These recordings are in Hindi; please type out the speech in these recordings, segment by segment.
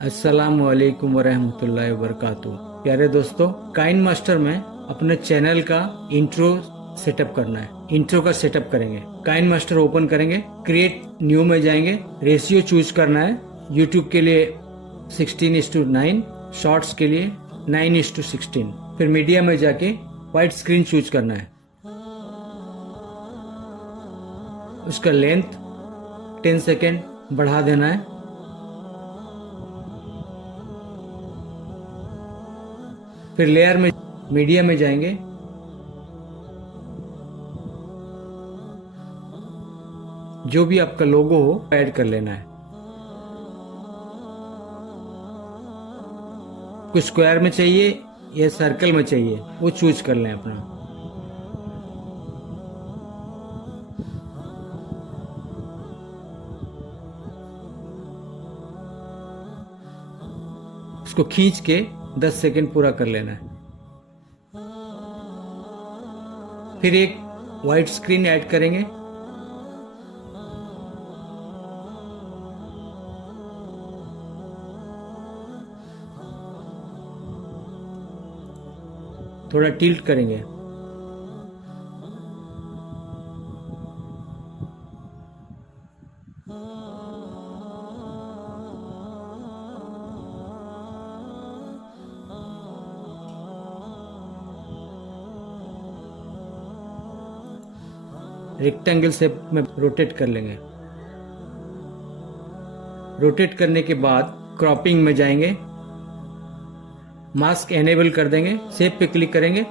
अस्सलाम वालेकुम वरहमतुल्लाहि वबरकातुह। प्यारे दोस्तों, काइन मास्टर में अपने चैनल का इंट्रो सेटअप करना है। इंट्रो का सेटअप करेंगे। काइन मास्टर ओपन करेंगे, क्रिएट न्यू में जाएंगे, रेशियो चूज करना है। यूट्यूब के लिए 16:9, शॉर्ट्स के लिए 9:16। फिर मीडिया में जाके वाइट स्क्रीन चूज करना है। उसका लेंथ 10 सेकेंड बढ़ा देना है। फिर लेयर में मीडिया में जाएंगे, जो भी आपका लोगो हो ऐड कर लेना है। कुछ स्क्वायर में चाहिए या सर्कल में चाहिए, वो चूज कर लें अपना। उसको खींच के 10 सेकेंड पूरा कर लेना है। फिर एक वाइट स्क्रीन ऐड करेंगे। थोड़ा टिल्ट करेंगे। रेक्टेंगल शेप में रोटेट कर लेंगे। रोटेट करने के बाद क्रॉपिंग में जाएंगे, मास्क एनेबल कर देंगे, शेप पे क्लिक करेंगे,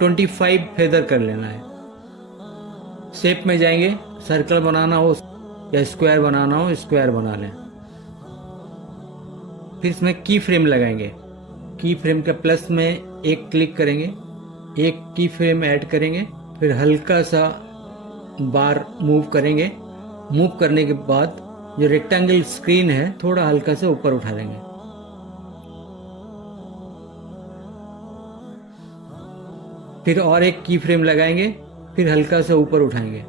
25 फेदर कर लेना है। शेप में जाएंगे, सर्कल बनाना हो या स्क्वायर बनाना हो, स्क्वायर बना लें। फिर इसमें की फ्रेम लगाएंगे। की फ्रेम के प्लस में एक क्लिक करेंगे, एक की फ्रेम ऐड करेंगे। फिर हल्का सा बार मूव करेंगे। मूव करने के बाद जो रेक्टेंगल स्क्रीन है थोड़ा हल्का से ऊपर उठा देंगे। फिर और एक की फ्रेम लगाएंगे, फिर हल्का से ऊपर उठाएंगे।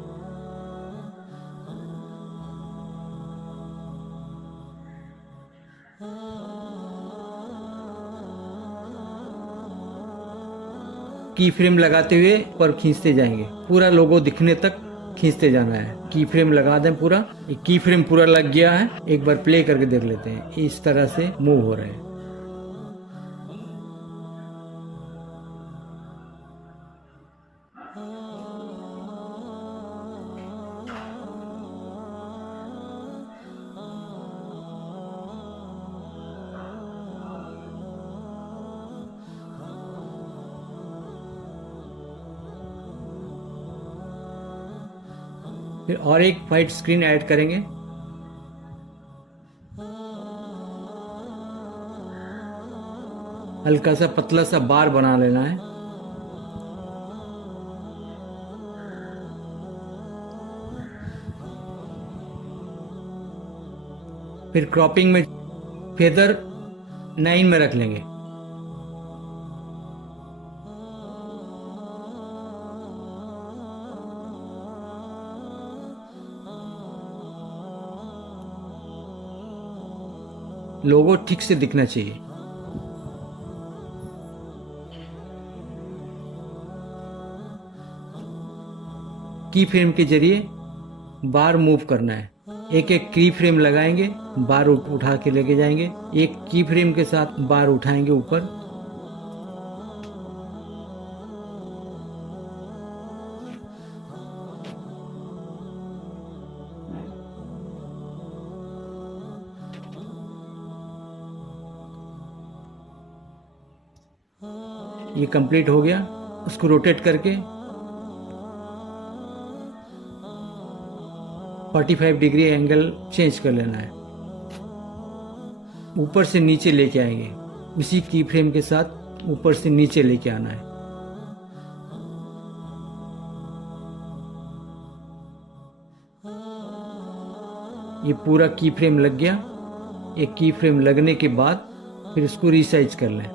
की फ्रेम लगाते हुए ऊपर खींचते जाएंगे, पूरा लोगो दिखने तक खींचते जाना है। की फ्रेम लगा दें पूरा। की फ्रेम पूरा लग गया है, एक बार प्ले करके देख लेते हैं। इस तरह से मूव हो रहे हैं। फिर और एक वाइट स्क्रीन ऐड करेंगे। हल्का सा पतला सा बार बना लेना है। फिर क्रॉपिंग में फेदर 9 में रख लेंगे। लोगो ठीक से दिखना चाहिए। की फ्रेम के जरिए बार मूव करना है। एक एक की फ्रेम लगाएंगे, बार उठा के लेके जाएंगे। एक की फ्रेम के साथ बार उठाएंगे ऊपर। ये कंप्लीट हो गया। उसको रोटेट करके 45 डिग्री एंगल चेंज कर लेना है। ऊपर से नीचे लेके आएंगे, उसी की फ्रेम के साथ ऊपर से नीचे लेके आना है। ये पूरा की फ्रेम लग गया। एक की फ्रेम लगने के बाद फिर इसको रिसाइज कर लें।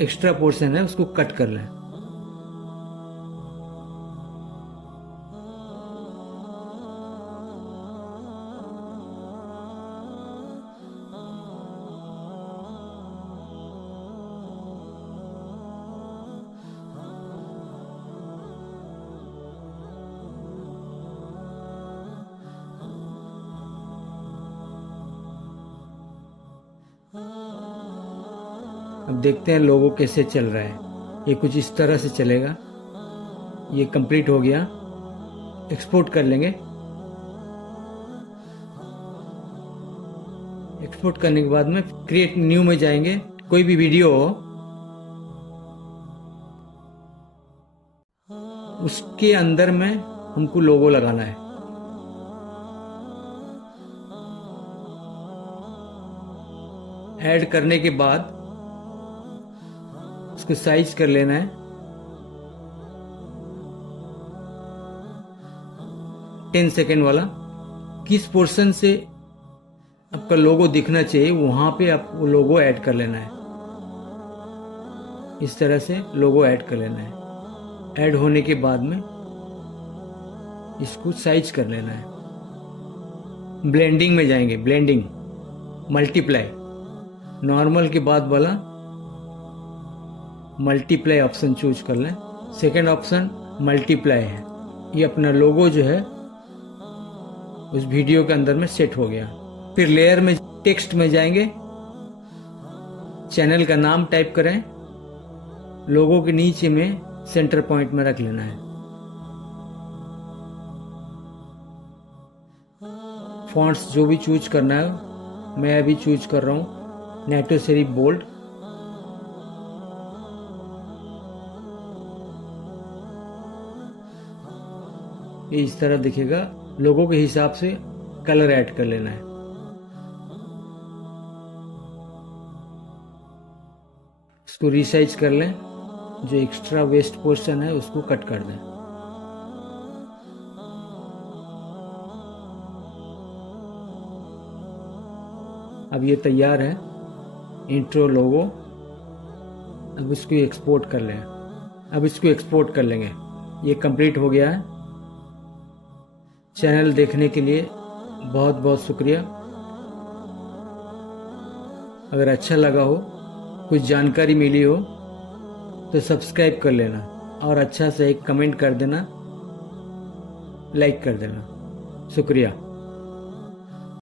एक्स्ट्रा पोर्शन है उसको कट कर लें। अब देखते हैं लोगो कैसे चल रहा है। ये कुछ इस तरह से चलेगा। ये कंप्लीट हो गया, एक्सपोर्ट कर लेंगे। एक्सपोर्ट करने के बाद में क्रिएट न्यू में जाएंगे। कोई भी वीडियो हो उसके अंदर में हमको लोगो लगाना है। ऐड करने के बाद उसको साइज कर लेना है। 10 सेकेंड वाला। किस पोर्शन से आपका लोगो दिखना चाहिए वहां पे आप वो लोगो ऐड कर लेना है। इस तरह से लोगो ऐड कर लेना है। ऐड होने के बाद में इसको साइज कर लेना है। ब्लेंडिंग में जाएंगे। ब्लेंडिंग, मल्टीप्लाई, नॉर्मल के बाद वाला मल्टीप्लाई ऑप्शन चूज कर लें। सेकेंड ऑप्शन मल्टीप्लाई है। ये अपना लोगो जो है उस वीडियो के अंदर में सेट हो गया। फिर लेयर में टेक्स्ट में जाएंगे, चैनल का नाम टाइप करें, लोगो के नीचे में सेंटर पॉइंट में रख लेना है। फॉन्ट्स जो भी चूज करना है मैं अभी चूज कर रहा हूं नेटो सेरिफ बोल्ड। ये इस तरह दिखेगा। लोगों के हिसाब से कलर ऐड कर लेना है। इसको रिसाइज कर लें। जो एक्स्ट्रा वेस्ट पोर्शन है उसको कट कर दें। अब ये तैयार है इंट्रो लोगो। अब इसको एक्सपोर्ट कर लें। अब इसको एक्सपोर्ट कर लेंगे। ये कंप्लीट हो गया है। चैनल देखने के लिए बहुत बहुत शुक्रिया। अगर अच्छा लगा हो, कुछ जानकारी मिली हो तो सब्सक्राइब कर लेना और अच्छा से एक कमेंट कर देना, लाइक कर देना। शुक्रिया।